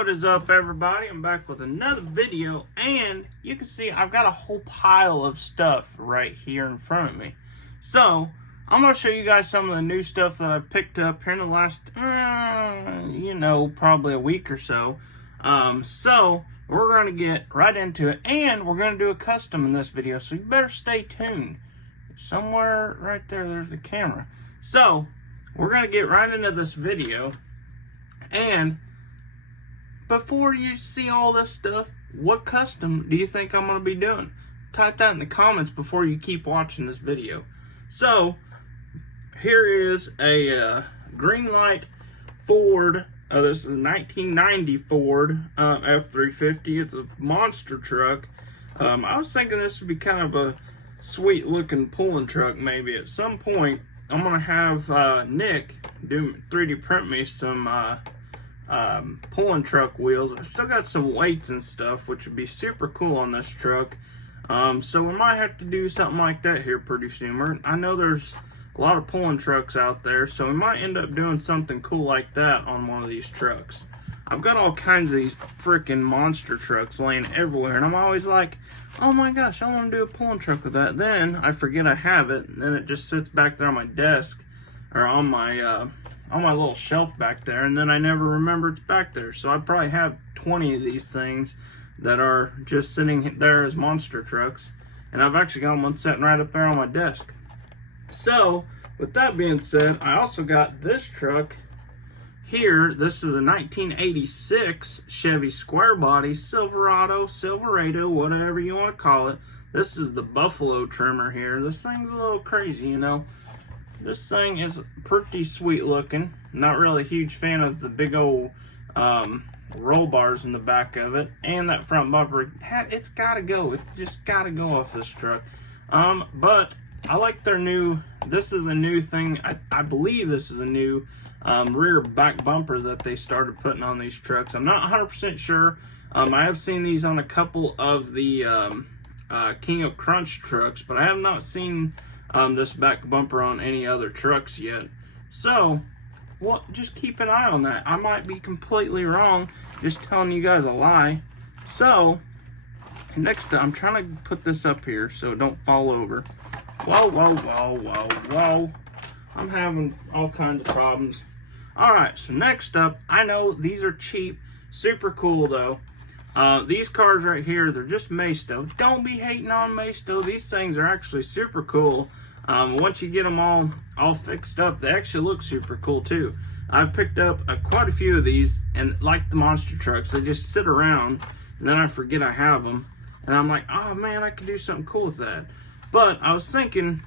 What is up, everybody? I'm back with another video, and you can see I've got a whole pile of stuff right here in front of me. So I'm going to show you guys some of the new stuff that I've picked up here in the last, probably a week or so. So we're going to get right into it, and we're going to do a custom in this video, so you better stay tuned. Somewhere right there, there's the camera. So we're going to get right into this video, and before you see all this stuff, what custom do you think I'm going to be doing? Type that in the comments before you keep watching this video. So, here is a green light Ford. This is a 1990 Ford F350. It's a monster truck. I was thinking this would be kind of a sweet looking pulling truck maybe. At some point, I'm going to have Nick 3D print me some pulling truck wheels. I still got some weights and stuff, which would be super cool on this truck. So we might have to do something like that here pretty soon. I know there's a lot of pulling trucks out there, so we might end up doing something cool like that on one of these trucks. I've got all kinds of these freaking monster trucks laying everywhere, and I'm always like, oh my gosh, I want to do a pulling truck with that. Then I forget I have it, and then it just sits back there on my desk, or on my little shelf back there, and then I never remember it's back there. So I probably have 20 of these things that are just sitting there as monster trucks, and I've actually got one sitting right up there on my desk. So with that being said, I also got this truck here. This is a 1986 Chevy square body Silverado, whatever you want to call it. This is the Buffalo trimmer here. This thing's a little crazy, you know. This thing is pretty sweet looking. Not really a huge fan of the big old roll bars in the back of it. And that front bumper, it's got to go. It just got to go off this truck. But I like their new, this is a new thing. I believe this is a new rear back bumper that they started putting on these trucks. I'm not 100% sure. I have seen these on a couple of the King of Crunch trucks, but I have not seen this back bumper on any other trucks yet. So, well, just keep an eye on that. I might be completely wrong, just telling you guys a lie. So, next I'm trying to put this up here so it don't fall over. Whoa. I'm having all kinds of problems. Alright, so next up, I know these are cheap, super cool though. These cars right here, they're just Maisto. Don't be hating on Maisto. These things are actually super cool. Once you get them all fixed up, they actually look super cool too. I've picked up quite a few of these, and like the monster trucks, they just sit around, and then I forget I have them, and I'm like, oh man, I could do something cool with that. But I was thinking,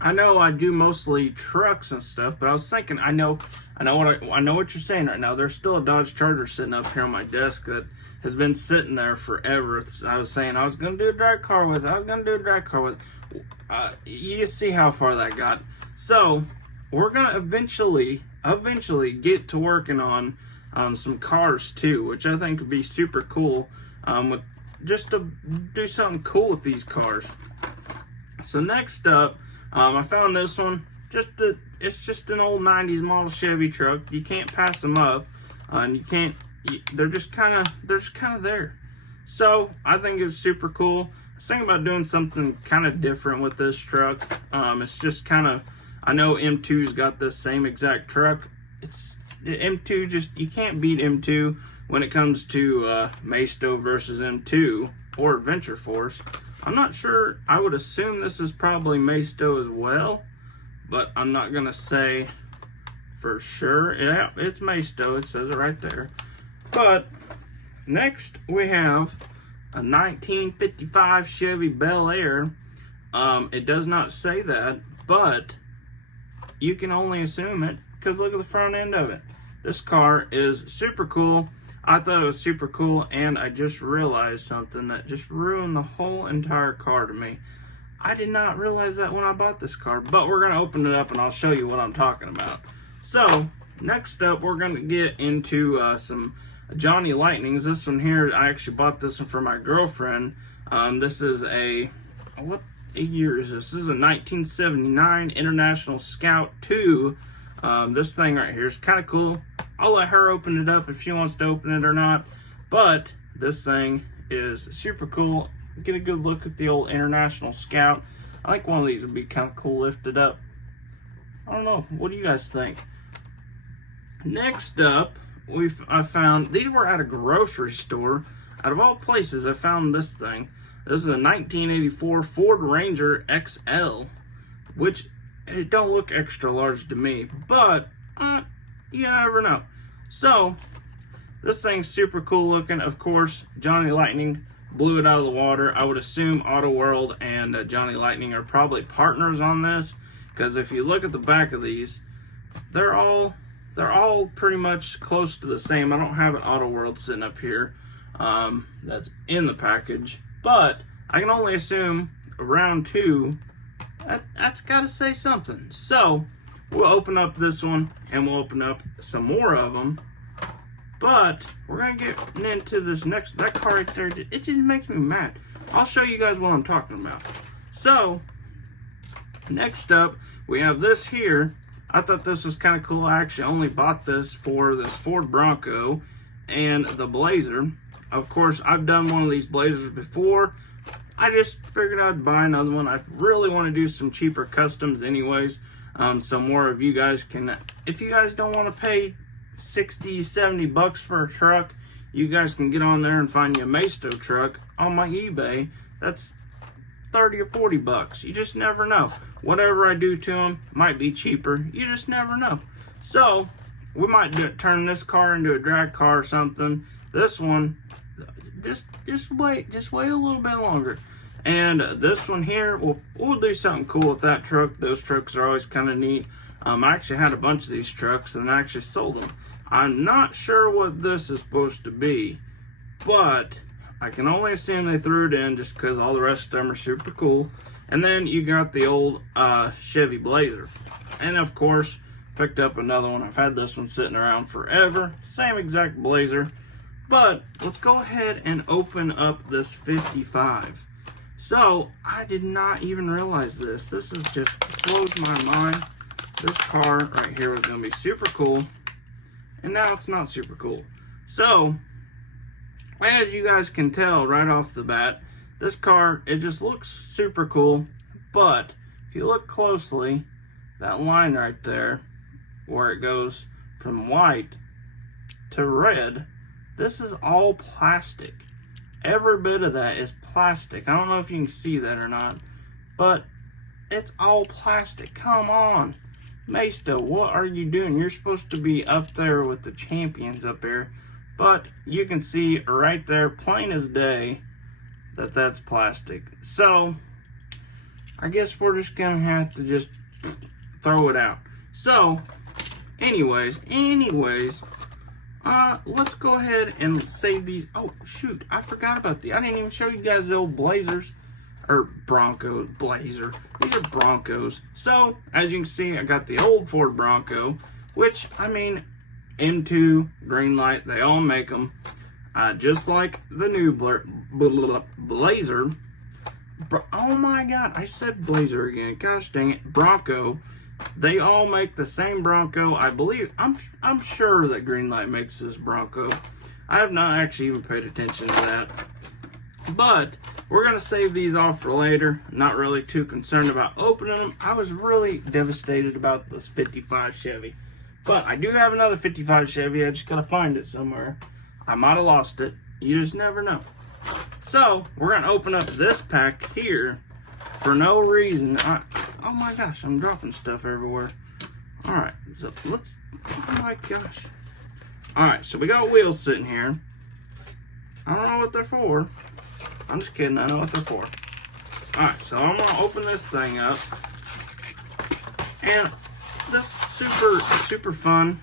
I know I do mostly trucks and stuff, but I was thinking, I know what you're saying right now. There's still a Dodge Charger sitting up here on my desk that has been sitting there forever. I was saying I was going to do a drag car with it. You see how far that got. So we're going to eventually get to working on some cars too, which I think would be super cool. Just to do something cool with these cars. So next up, I found this one. It's just an old 90s model Chevy truck. You can't pass them up, and you can't. They're just kind of there. So I think it's super cool. I was thinking about doing something kind of different with this truck. It's just kind of. I know M2's got this same exact truck. It's M2. Just you can't beat M2 when it comes to Maisto versus M2 or Adventure Force. I'm not sure. I would assume this is probably Maisto as well, but I'm not going to say for sure. Yeah, it's Maisto. It says it right there. But next we have a 1955 Chevy Bel Air. It does not say that, but you can only assume it because look at the front end of it. This car is super cool. I thought it was super cool, and I just realized something that just ruined the whole entire car to me. I did not realize that when I bought this car, but we're going to open it up and I'll show you what I'm talking about. So, next up, we're going to get into some Johnny Lightnings. This one here, I actually bought this one for my girlfriend. This is what year is this? This is a 1979 International Scout 2. This thing right here is kind of cool. I'll let her open it up if she wants to open it or not. But this thing is super cool. Get a good look at the old International Scout. I think one of these would be kind of cool lifted up. I don't know. What do you guys think? Next up, I found, these were at a grocery store. Out of all places, I found this thing. This is a 1984 Ford Ranger XL, which it don't look extra large to me, but you never know. So, this thing's super cool looking. Of course, Johnny Lightning blew it out of the water. I would assume Auto World and Johnny Lightning are probably partners on this, because if you look at the back of these, they're all pretty much close to the same. I don't have an Auto World sitting up here that's in the package, but I can only assume round 2, that's got to say something. So we'll open up this one and we'll open up some more of them, but we're gonna get into this next. That car right there, it just makes me mad. I'll show you guys what I'm talking about. So next up, we have this here. I thought this was kind of cool. I actually only bought this for this Ford Bronco and the Blazer. Of course, I've done one of these Blazers before. I just figured I'd buy another one. I really want to do some cheaper customs anyways. So more of you guys can, if you guys don't want to pay 60, 70 bucks for a truck, you guys can get on there and find you a Maisto truck on my eBay. That's 30 or 40 bucks. You just never know. Whatever I do to them might be cheaper. You just never know. So we might turn this car into a drag car or something. This one, just wait a little bit longer. And this one here, we'll do something cool with that truck. Those trucks are always kind of neat. I actually had a bunch of these trucks and I actually sold them. I'm not sure what this is supposed to be, but I can only assume they threw it in just because all the rest of them are super cool. And then you got the old Chevy Blazer. And of course, picked up another one. I've had this one sitting around forever. Same exact Blazer. But let's go ahead and open up this 55. So, I did not even realize this. This is just blows my mind. This car right here was going to be super cool. And now it's not super cool. So, as you guys can tell right off the bat, this car, it just looks super cool. But, if you look closely, that line right there, where it goes from white to red, this is all plastic. Every bit of that is plastic. I don't know if you can see that or not, but it's all plastic. Come on. Maisto, what are you doing? You're supposed to be up there with the champions up there, but you can see right there, plain as day, that that's plastic. So, I guess we're just gonna have to just throw it out. So, anyways, let's go ahead and save these. Oh, shoot, I forgot about the, I didn't even show you guys the old Blazers, or Broncos, Blazer. These are Broncos. So, as you can see, I got the old Ford Bronco, which, I mean, M2, Greenlight, they all make them. Just like the new Blazer. Oh my God, I said Blazer again. Gosh dang it, Bronco. They all make the same Bronco. I believe, I'm sure that Greenlight makes this Bronco. I have not actually even paid attention to that. But we're going to save these off for later. Not really too concerned about opening them. I was really devastated about this 55 Chevy. But I do have another 55 Chevy. I just got to find it somewhere. I might have lost it. You just never know. So we're going to open up this pack here for no reason. Oh my gosh, I'm dropping stuff everywhere. Alright, so let's, oh my gosh. Alright, so we got wheels sitting here. I don't know what they're for. I'm just kidding, I know what they're for. Alright, so I'm going to open this thing up. And this is super fun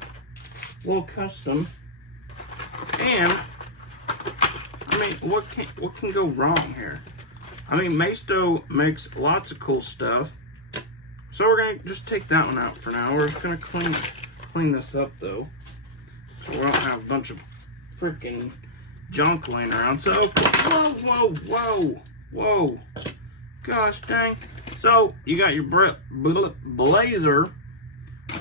little custom. And, I mean, what can go wrong here? I mean, Maisto makes lots of cool stuff. So we're going to just take that one out for now. We're just going to clean this up, though. So we don't have a bunch of freaking junk laying around. So, whoa. Gosh dang. So, you got your Blazer,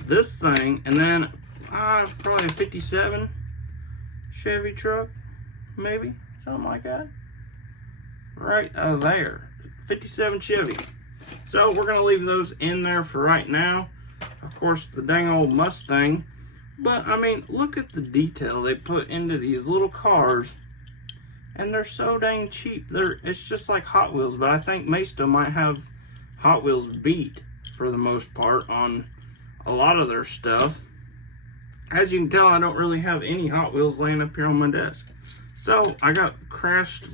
this thing, and then probably a 57 Chevy truck, maybe, something like that. Right there, 57 Chevy. So we're gonna leave those in there for right now. Of course, the dang old Mustang. But I mean, look at the detail they put into these little cars, and they're so dang cheap. It's just like Hot Wheels, but I think Maisto might have Hot Wheels beat for the most part on a lot of their stuff. As you can tell, I don't really have any Hot Wheels laying up here on my desk. So I got crashed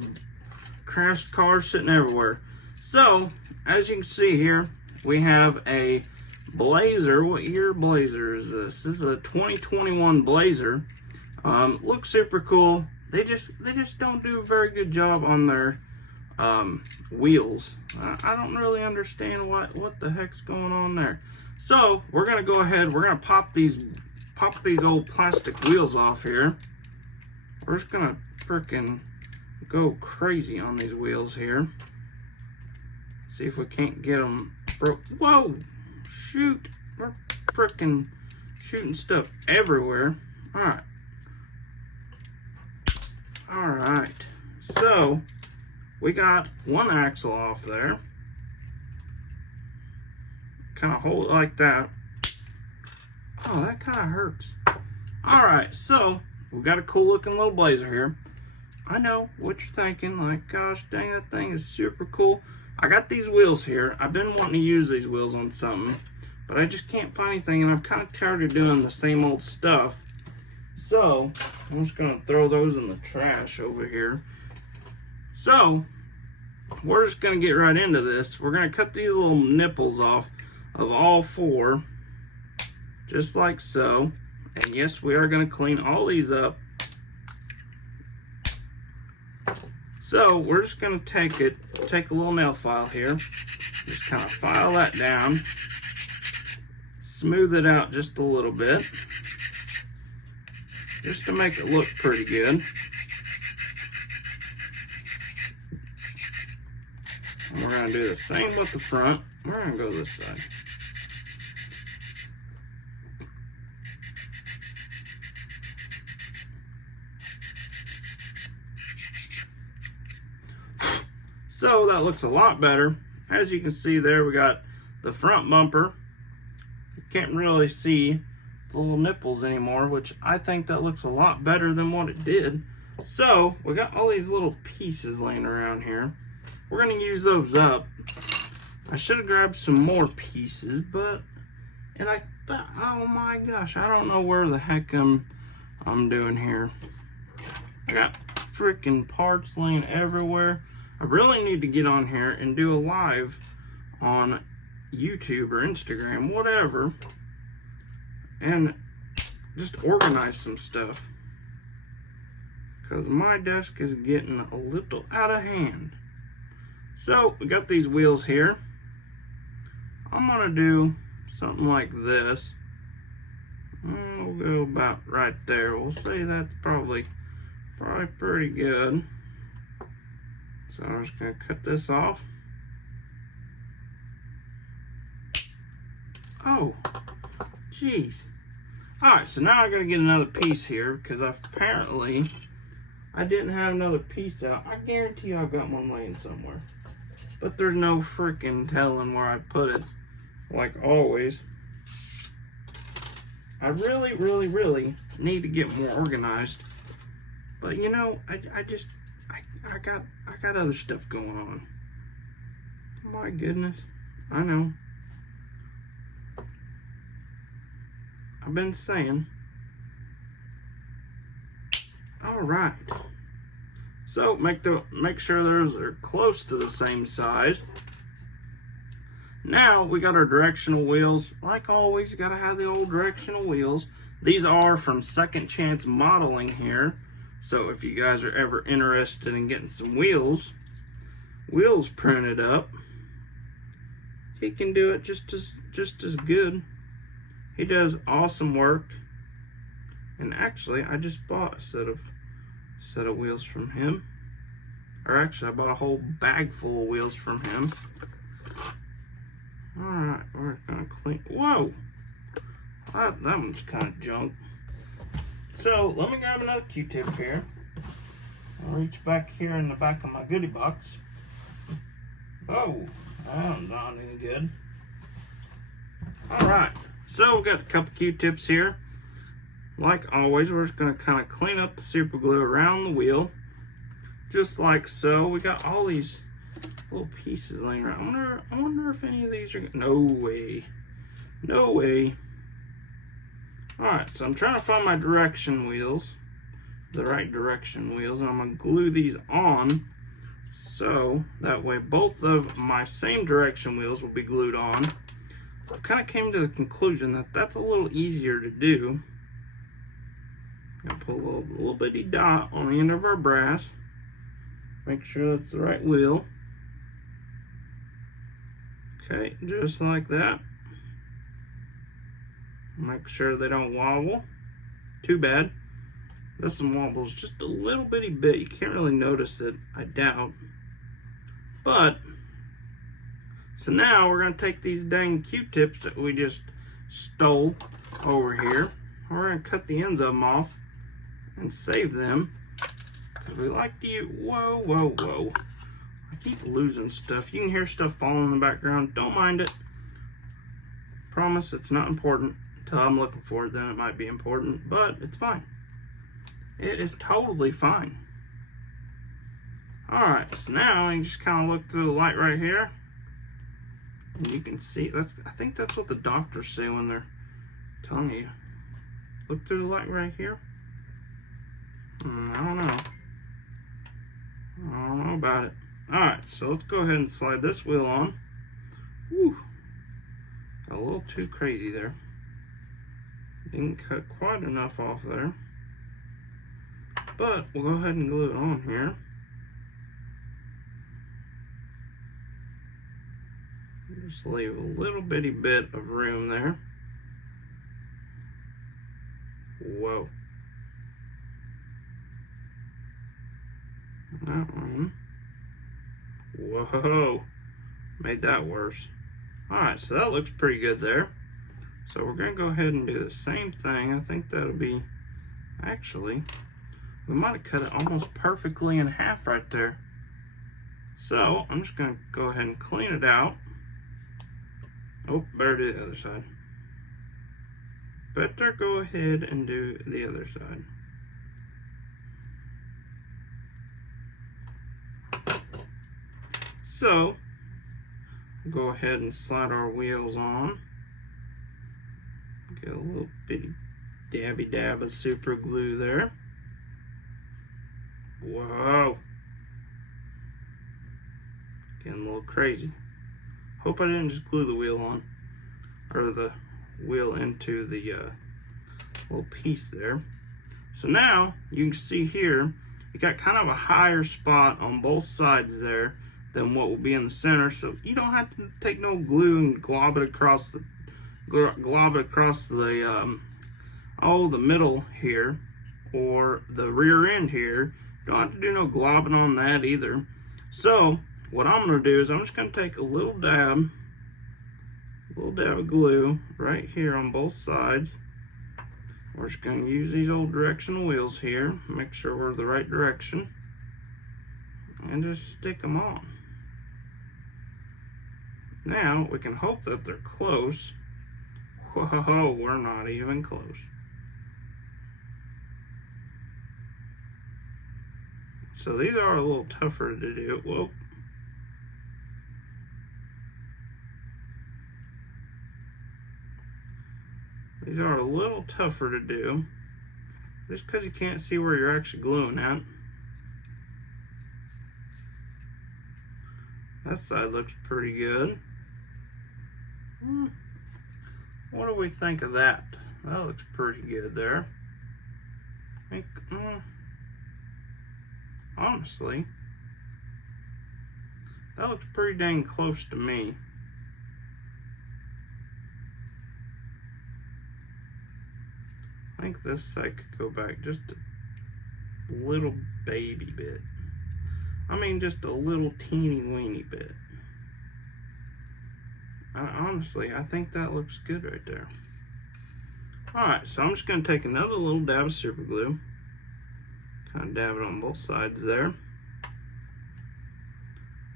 cars sitting everywhere. So as you can see here, we have a Blazer. What year Blazer is this? This is a 2021 Blazer. Looks super cool. They just don't do a very good job on their wheels. I don't really understand what the heck's going on there. So we're gonna go ahead. We're gonna pop these old plastic wheels off here. We're just gonna frickin' go crazy on these wheels here. See if we can't get them broke. Whoa! Shoot! We're frickin' shooting stuff everywhere. Alright. Alright. So, we got one axle off there. Kind of hold it like that. Oh, that kind of hurts. Alright, so, we got a cool looking little Blazer here. I know what you're thinking, like, gosh dang, that thing is super cool. I got these wheels here. I've been wanting to use these wheels on something, but I just can't find anything, and I'm kind of tired of doing the same old stuff. So, I'm just going to throw those in the trash over here. So, we're just going to get right into this. We're going to cut these little nipples off of all four, just like so. And yes, we are going to clean all these up. So we're just going to take a little nail file here, just kind of file that down, smooth it out just a little bit, just to make it look pretty good. And we're going to do the same with the front. We're going to go this side. So that looks a lot better. As you can see there, we got the front bumper. You can't really see the little nipples anymore, which I think that looks a lot better than what it did. So we got all these little pieces laying around here. We're gonna use those up. I should have grabbed some more pieces, and I thought, oh my gosh, I don't know where the heck I'm doing here. I got freaking parts laying everywhere. I really need to get on here and do a live on YouTube or Instagram, whatever, and just organize some stuff, because my desk is getting a little out of hand. So we got these wheels here. I'm gonna do something like this. We'll go about right there. We'll say that's probably pretty good. So I'm just going to cut this off. Oh, jeez. Alright, so now I got to get another piece here, because apparently I didn't have another piece out. I guarantee you I've got one laying somewhere. But there's no freaking telling where I put it, like always. I really, really, really need to get more organized. But you know, I got other stuff going on. My goodness. I know. I've been saying. Alright. So make sure those are close to the same size. Now we got our directional wheels. Like always, you gotta have the old directional wheels. These are from Second Chance Modeling here. So if you guys are ever interested in getting some wheels printed up, he can do it just as good. He does awesome work. And actually, I just bought a set of wheels from him. Or actually, I bought a whole bag full of wheels from him. Alright, we're gonna clean. Whoa! That one's kind of junk. So let me grab another Q-tip here. I'll reach back here in the back of my goodie box. Oh, that's not any good. Alright, so we've got a couple Q-tips here. Like always, we're just going to kind of clean up the super glue around the wheel. Just like so. We got all these little pieces laying around. I wonder if any of these are... No way. No way. Alright, so I'm trying to find my direction wheels. The right direction wheels. And I'm going to glue these on. So, that way both of my same direction wheels will be glued on. I kind of came to the conclusion that that's a little easier to do. I'll put a little bitty dot on the end of our brass. Make sure that's the right wheel. Okay, just like that. Make sure they don't wobble too bad. This one wobbles just a little bitty bit. You can't really notice it, I doubt. But, so now we're going to take these dang Q-tips that we just stole over here. We're going to cut the ends of them off and save them. Because we like to use, whoa. I keep losing stuff. You can hear stuff falling in the background. Don't mind it. Promise it's not important. Until I'm looking for it, then it might be important. But it's fine. It is totally fine. Alright, so now you just kind of look through the light right here. And you can see, I think that's what the doctors say when they're telling you. Look through the light right here. I don't know. I don't know about it. Alright, so let's go ahead and slide this wheel on. Whew. Got a little too crazy there. Didn't cut quite enough off there. But we'll go ahead and glue it on here. Just leave a little bitty bit of room there. Whoa. That one. Whoa. Made that worse. Alright, so that looks pretty good there. So we're going to go ahead and do the same thing. I think that'll be... Actually, we might have cut it almost perfectly in half right there. So, I'm just going to go ahead and clean it out. Oh, better do the other side. Better go ahead and do the other side. So, go ahead and slide our wheels on. Get a little bitty dabby dab of super glue there. Whoa. Getting a little crazy. Hope I didn't just glue the wheel on, or the wheel into the little piece there. So now you can see here, you got kind of a higher spot on both sides there than what will be in the center. So you don't have to take no glue and glob it across the the middle here or the rear end here. Don't have to do no globbing on that either. So what I'm going to do is I'm just going to take a little dab of glue right here on both sides. We're just going to use these old directional wheels here, make sure we're the right direction, and just stick them on. Now we can hope that they're close. Whoa, we're not even close. So these are a little tougher to do. Whoa. These are a little tougher to do, just because you can't see where you're actually gluing at. That side looks pretty good. What do we think of that? That looks pretty good there. I think, honestly, that looks pretty dang close to me. I think this side could go back just a little baby bit. I mean, just a little teeny weeny bit. Honestly, I think that looks good right there. Alright, so I'm just going to take another little dab of super glue. Kind of dab it on both sides there.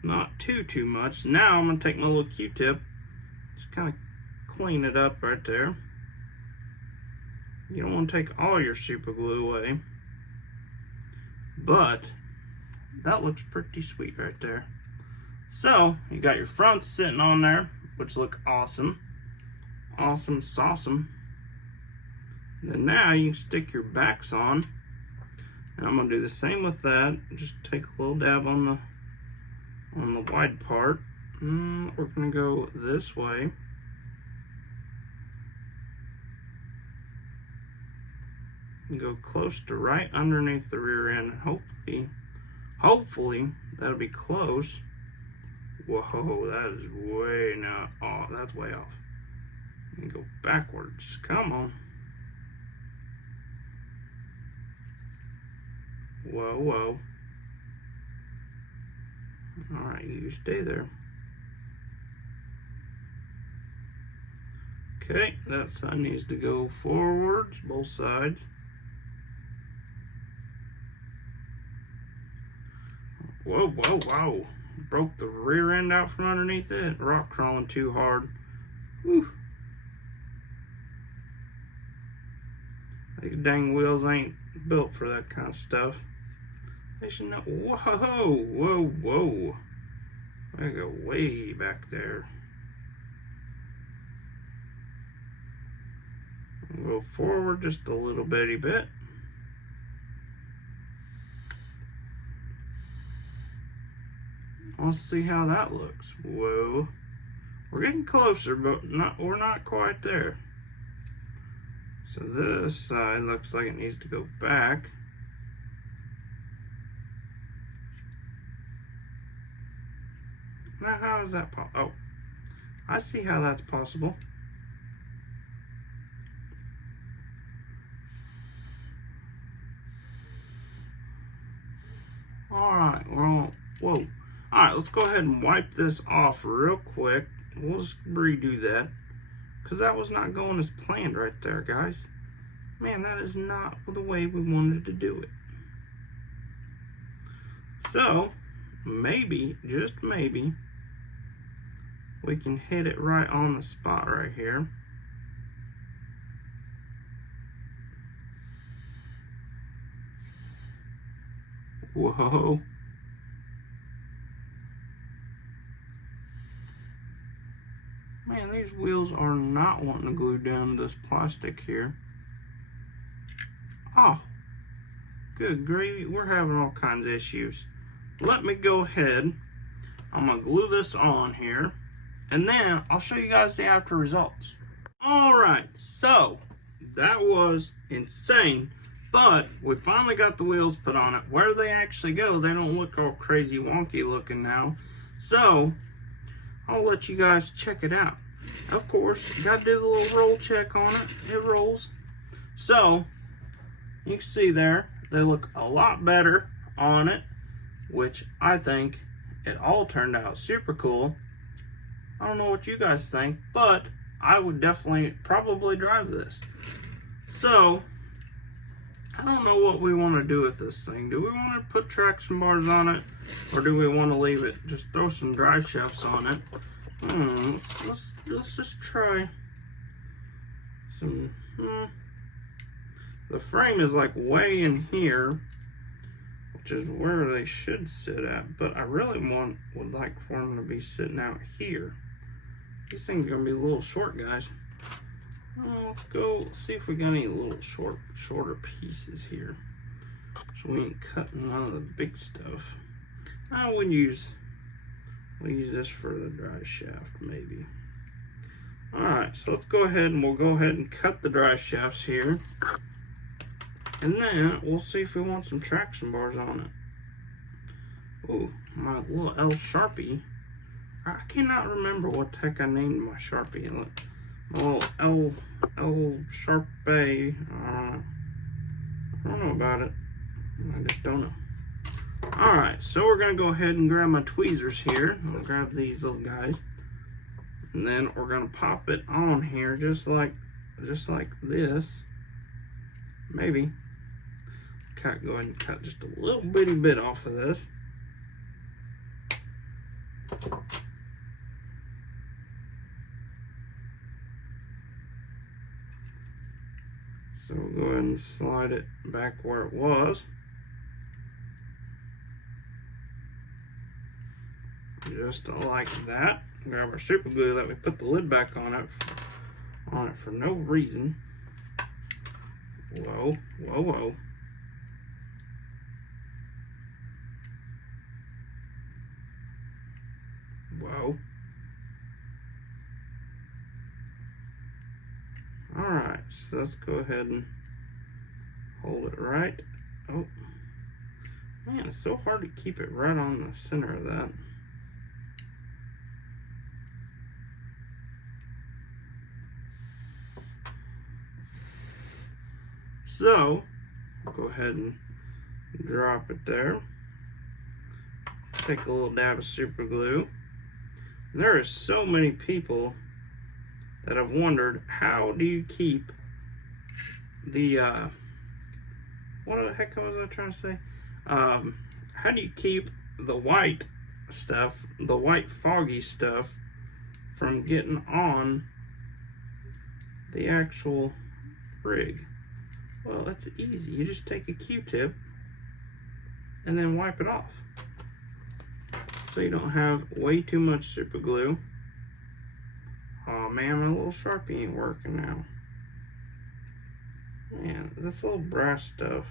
Not too much. Now I'm going to take my little Q-tip. Just kind of clean it up right there. You don't want to take all your super glue away. But that looks pretty sweet right there. So, you got your fronts sitting on there, which look awesome. Awesome sauceum. Then now you can stick your backs on. And I'm going to do the same with that. Just take a little dab on the wide part. We're going to go this way. And go close to right underneath the rear end. Hopefully that'll be close. Whoa, that is way not off. That's way off. And go backwards. Come on. Whoa. Alright, you stay there. Okay, that side needs to go forwards, both sides. Whoa. Broke the rear end out from underneath it. Rock crawling too hard. Whew. These dang wheels ain't built for that kind of stuff. They should know. Whoa. I go way back there. Go forward just a little bitty bit. Let's see how that looks. Whoa. We're getting closer, but we're not quite there. So this side looks like it needs to go back. Now how is that possible? Oh, I see how that's possible. Alright, whoa. Alright, let's go ahead and wipe this off real quick. We'll just redo that. Because that was not going as planned right there, guys. Man, that is not the way we wanted to do it. So, maybe, just maybe, we can hit it right on the spot right here. Whoa. Man, these wheels are not wanting to glue down this plastic here. Oh, good gravy. We're having all kinds of issues. Let me go ahead. I'm going to glue this on here. And then I'll show you guys the after results. Alright, so that was insane. But we finally got the wheels put on it. Where they actually go, they don't look all crazy wonky looking now. So I'll let you guys check it out. Of course, you got to do the little roll check on it. It rolls. So, you can see there, they look a lot better on it, which I think it all turned out super cool. I don't know what you guys think, but I would definitely probably drive this. So, I don't know what we want to do with this thing. Do we want to put traction bars on it, or do we want to leave it, just throw some drive shafts on it? Let's just try some. The frame is like way in here, which is where they should sit at, but I really would like for them to be sitting out here. These things are gonna be a little short, guys. Let's see if we got any little shorter pieces here, so we ain't cutting none of the big stuff. We'll use this for the drive shaft, maybe. Alright, so let's go ahead and cut the drive shafts here. And then we'll see if we want some traction bars on it. Oh, my little L Sharpie. I cannot remember what the heck I named my Sharpie. Look, my little L Sharpie. I don't know about it. I just don't know. Alright, so we're going to go ahead and grab my tweezers here. I'll grab these little guys. And then we're going to pop it on here just like just like this. Maybe go ahead and cut just a little bitty bit off of this. So we'll go ahead and slide it back where it was. Just like that. Grab our super glue that we put the lid back on it for no reason. Whoa, whoa, whoa. Whoa. Alright, so let's go ahead and hold it right. Oh, man, it's so hard to keep it right on the center of that. So, go ahead and drop it there. Take a little dab of super glue. There are so many people that have wondered, how do you keep the, what the heck was I trying to say? How do you keep the white stuff, the white foggy stuff, from getting on the actual rig? Well, that's easy. You just take a Q-tip and then wipe it off. So you don't have way too much super glue. Oh man, my little Sharpie ain't working now. Man, this little brass stuff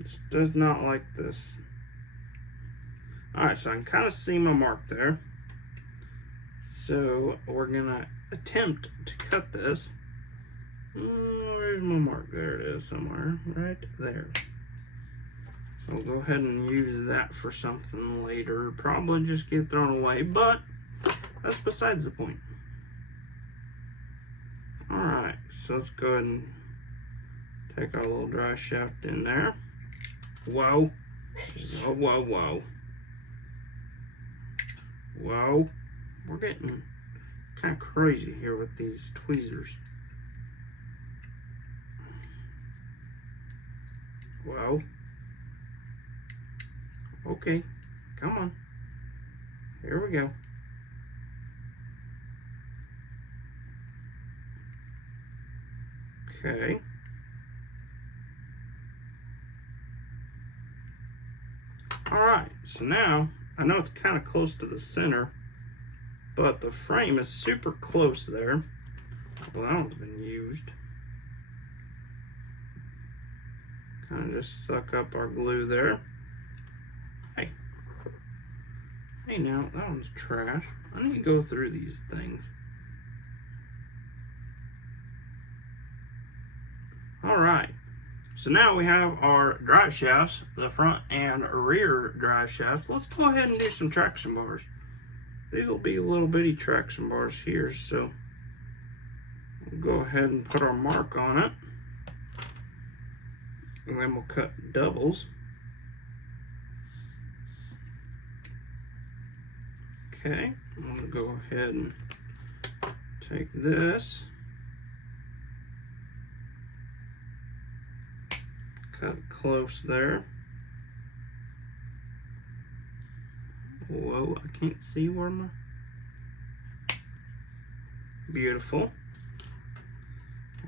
just does not like this. Alright, so I can kind of see my mark there. So we're gonna attempt to cut this. Where's my mark? There it is somewhere, right there. So we'll go ahead and use that for something later. Probably just get thrown away, but that's besides the point. Alright, so let's go ahead and take our little dry shaft in there. Whoa. Whoa, whoa, whoa. Whoa. We're getting kind of crazy here with these tweezers. Whoa. Okay, come on. Here we go. Okay. Alright, so now, I know it's kind of close to the center, but the frame is super close there. Well, that one's been used. Kind of just suck up our glue there. Hey. Hey now, that one's trash. I need to go through these things. Alright, so now we have our drive shafts, the front and rear drive shafts. Let's go ahead and do some traction bars. These will be little bitty traction bars here, so we'll go ahead and put our mark on it. And then we'll cut doubles. Okay, I'm going to go ahead and take this. Cut close there. Whoa, I can't see where my... Beautiful.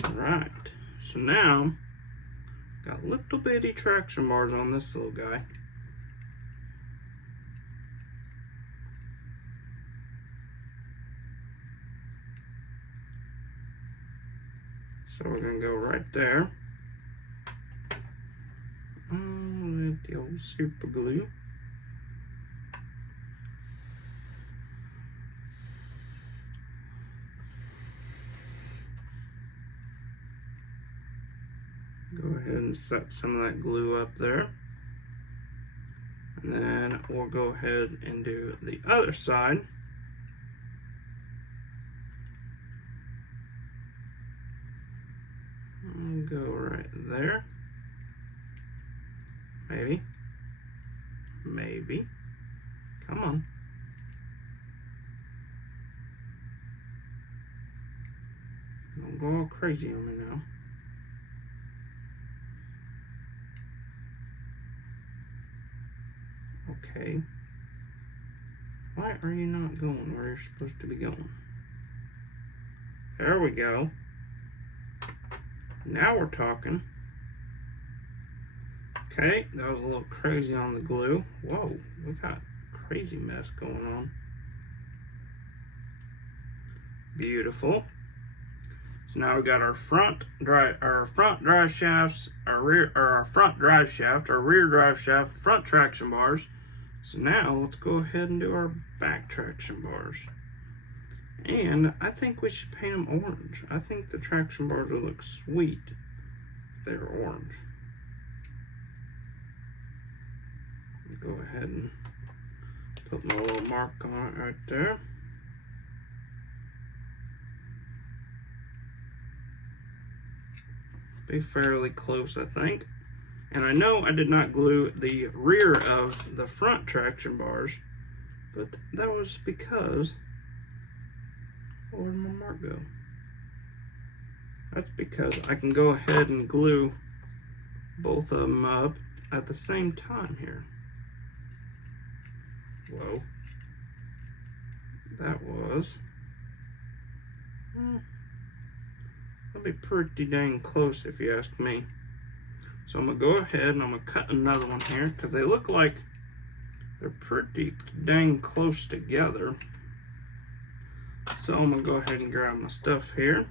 Alright, so now, got little bitty traction bars on this little guy. So we're going to go right there. With the old super glue. Go ahead and set some of that glue up there. And then we'll go ahead and do the other side. And go right there. Maybe. Maybe. Come on. Don't go all crazy on me now. Okay. Why are you not going where you're supposed to be going? There we go. Now we're talking. Okay, that was a little crazy on the glue. Whoa, we got a crazy mess going on. Beautiful. So now we got our front drive shafts, our front drive shaft, our rear drive shaft, front traction bars. So now let's go ahead and do our back traction bars. And I think we should paint them orange. I think the traction bars will look sweet if they're orange. Go ahead and put my little mark on it right there. Be fairly close, I think. And I know I did not glue the rear of the front traction bars, but that was because, where did my mark go? That's because I can go ahead and glue both of them up at the same time here. Whoa. That was, that'll be pretty dang close if you ask me. So I'm going to go ahead and I'm going to cut another one here because they look like they're pretty dang close together. So I'm going to go ahead and grab my stuff here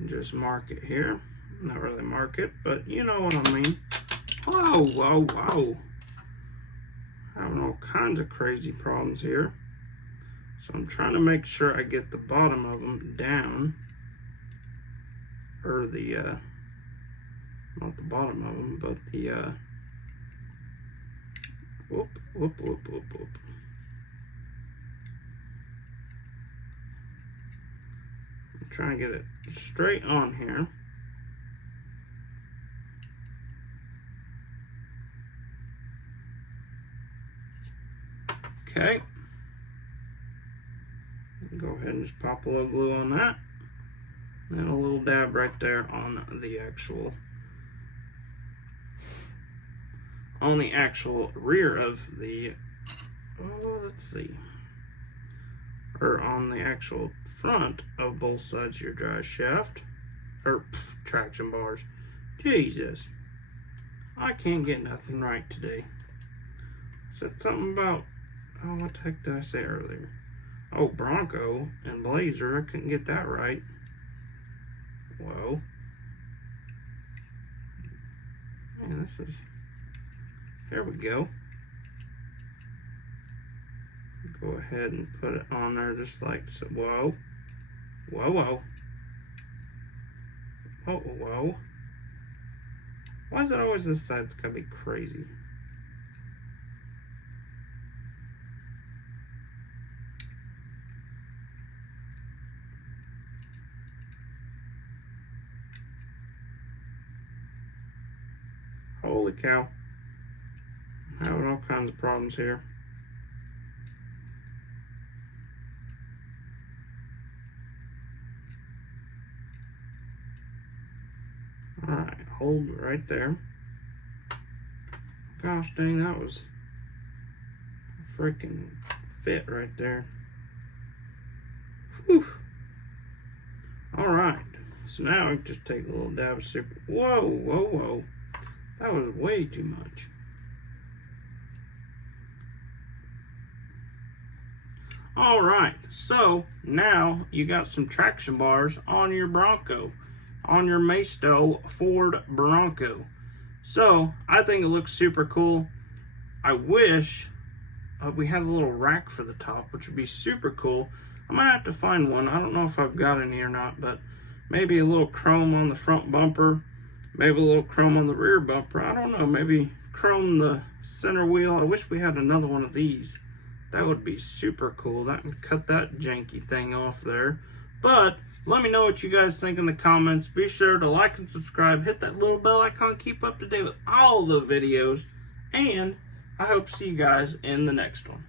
and just mark it here. Not really mark it, but you know what I mean. Whoa, whoa, whoa. Having all kinds of crazy problems here. So I'm trying to make sure I get the bottom of them down. Or the, not the bottom of them, but the, whoop, whoop, whoop, whoop, whoop. I'm trying to get it straight on here. Okay. Go ahead and just pop a little glue on that. And a little dab right there on the actual rear of the, oh, let's see, or on the actual front of both sides of your drive shaft, or traction bars. Jesus, I can't get nothing right today. Said something about, oh, what the heck did I say earlier? Oh, Bronco and Blazer, I couldn't get that right. Whoa. Man, this is, there we go. Go ahead and put it on there just like so. Whoa. Whoa, whoa. Whoa, whoa. Why is it always this side? It's gotta be crazy. Holy cow. I'm having all kinds of problems here. Alright, hold it right there. Gosh dang, that was a freaking fit right there. Whew. Alright, so now I can just take a little dab of super. Whoa, whoa, whoa. That was way too much. Alright, so now you got some traction bars on your Bronco, on your Maisto Ford Bronco. So I think it looks super cool. I wish we had a little rack for the top, which would be super cool. I might have to find one. I don't know if I've got any or not, but maybe a little chrome on the front bumper. Maybe a little chrome on the rear bumper. I don't know. Maybe chrome the center wheel. I wish we had another one of these. That would be super cool. That would cut that janky thing off there. But let me know what you guys think in the comments. Be sure to like and subscribe. Hit that little bell icon. Keep up to date with all the videos. And I hope to see you guys in the next one.